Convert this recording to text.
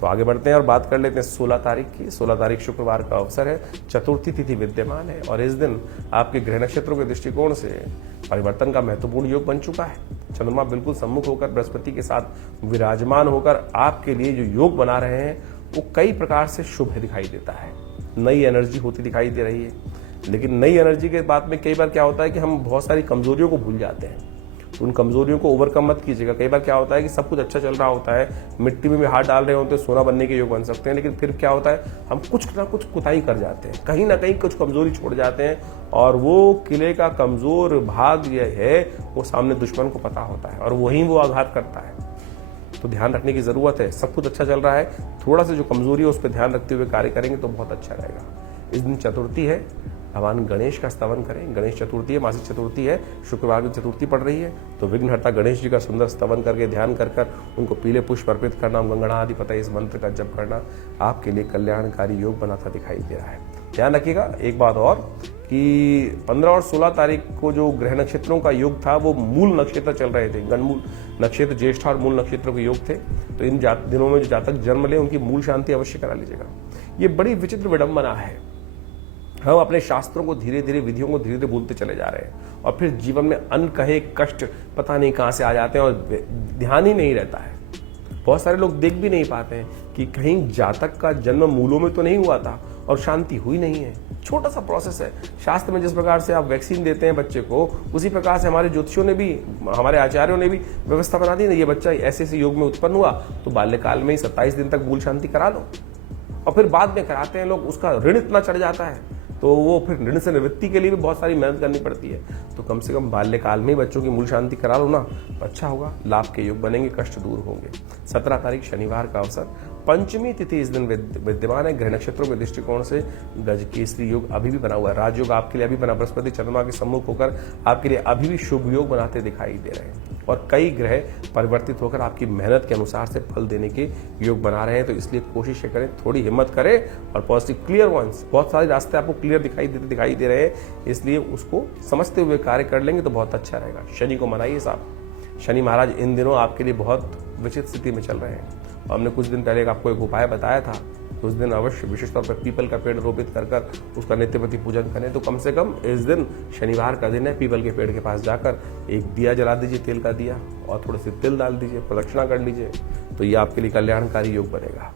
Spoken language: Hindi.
तो आगे बढ़ते हैं और बात कर लेते हैं 16 तारीख की। 16 तारीख शुक्रवार का अवसर है, चतुर्थी तिथि विद्यमान है और इस दिन आपके ग्रह नक्षत्रों के दृष्टिकोण से परिवर्तन का महत्वपूर्ण योग बन चुका है। चंद्रमा बिल्कुल सम्मुख होकर बृहस्पति के साथ विराजमान होकर आपके लिए जो योग बना रहे हैं वो कई प्रकार से शुभ दिखाई देता है। नई एनर्जी होती दिखाई दे रही है, लेकिन नई एनर्जी के बाद में कई बार क्या होता है कि हम बहुत सारी कमजोरियों को भूल जाते हैं। तो उन कमजोरियों को ओवरकम मत कीजिएगा। कई बार क्या होता है कि सब कुछ अच्छा चल रहा होता है, मिट्टी में भी हाथ डाल रहे होते हैं, सोना बनने के योग बन सकते हैं, लेकिन फिर क्या होता है हम कुछ ना कुछ कुताही कर जाते हैं, कहीं ना कहीं कुछ कमजोरी छोड़ जाते हैं और वो किले का कमजोर भाग यह है वो सामने दुश्मन को पता होता है और वहीं वो आघात करता है। तो ध्यान रखने की जरूरत है। सब कुछ अच्छा चल रहा है, थोड़ा सा जो कमजोरी है उस पर ध्यान रखते हुए कार्य करेंगे तो बहुत अच्छा रहेगा। इस दिन चतुर्थी है, भगवान गणेश का स्तवन करें। गणेश चतुर्थी है, मासिक चतुर्थी है, शुक्रवार की चतुर्थी पड़ रही है, तो विघ्नहर्ता गणेश जी का सुंदर स्तवन करके ध्यान कर कर उनको पीले पुष्प अर्पित करना, गंगणाधिपतये इस मंत्र का जप करना आपके लिए कल्याणकारी योग बनाता दिखाई दे रहा है। ध्यान रखिएगा एक बात और कि 15 और 16 तारीख को जो ग्रह नक्षत्रों का योग था वो मूल नक्षत्र चल रहे थे। गणमूल नक्षत्र, ज्येष्ठ और मूल नक्षत्रों के योग थे। तो इन दिनों में जो जातक जन्म ले उनकी मूल शांति अवश्य करा लीजिएगा। ये बड़ी विचित्र विडंबना है, हम अपने शास्त्रों को धीरे धीरे, विधियों को धीरे धीरे भूलते चले जा रहे हैं और फिर जीवन में अनकहे कष्ट पता नहीं कहां से आ जाते हैं और ध्यान ही नहीं रहता है। बहुत सारे लोग देख भी नहीं पाते हैं कि कहीं जातक का जन्म मूलों में तो नहीं हुआ था और शांति हुई नहीं है। छोटा सा प्रोसेस है। शास्त्र में जिस प्रकार से आप वैक्सीन देते हैं बच्चे को, उसी प्रकार से हमारे ज्योतिषियों ने भी, हमारे आचार्यों ने भी व्यवस्था बना दी ना, ये बच्चा ऐसे ऐसे योग में उत्पन्न हुआ तो बाल्यकाल में ही 27 दिन तक मूल शांति करा लो। और फिर बाद में कराते हैं लोग, उसका ऋण इतना चढ़ जाता है तो वो फिर ऋण से निवृत्ति के लिए भी बहुत सारी मेहनत करनी पड़ती है। तो कम से कम बाल्यकाल में ही बच्चों की मूल शांति करा लो ना, तो अच्छा होगा, लाभ के योग बनेंगे, कष्ट दूर होंगे। 17 तारीख शनिवार का अवसर, पंचमी तिथि इस दिन विद्यमान है। ग्रह नक्षत्रों के दृष्टिकोण से गज केसरी योग अभी भी बना हुआ है। राजयोग आपके लिए अभी बना, बृहस्पति चंद्रमा के सम्मुख होकर आपके लिए अभी भी शुभ योग बनाते दिखाई दे रहे हैं और कई ग्रह परिवर्तित होकर आपकी मेहनत के अनुसार से फल देने के योग बना रहे हैं। तो इसलिए कोशिश करें, थोड़ी हिम्मत करें और पॉजिटिव क्लियर वंस, बहुत सारे रास्ते आपको क्लियर दिखाई दे रहे हैं, इसलिए उसको समझते हुए कार्य कर लेंगे तो बहुत अच्छा रहेगा। शनि को मनाइए साहब, शनि महाराज इन दिनों आपके लिए बहुत विचित्र स्थिति में चल रहे हैं। हमने कुछ दिन पहले आपको एक उपाय बताया था, उस दिन अवश्य विशेष तौर पर पीपल का पेड़ रोपित कर उसका नित्यप्रति पूजन करें। तो कम से कम इस दिन शनिवार का दिन है, पीपल के पेड़ के पास जाकर एक दिया जला दीजिए, तेल का दिया, और थोड़े से तिल डाल दीजिए, प्रदक्षिणा कर लीजिए, तो ये आपके लिए कल्याणकारी योग बनेगा।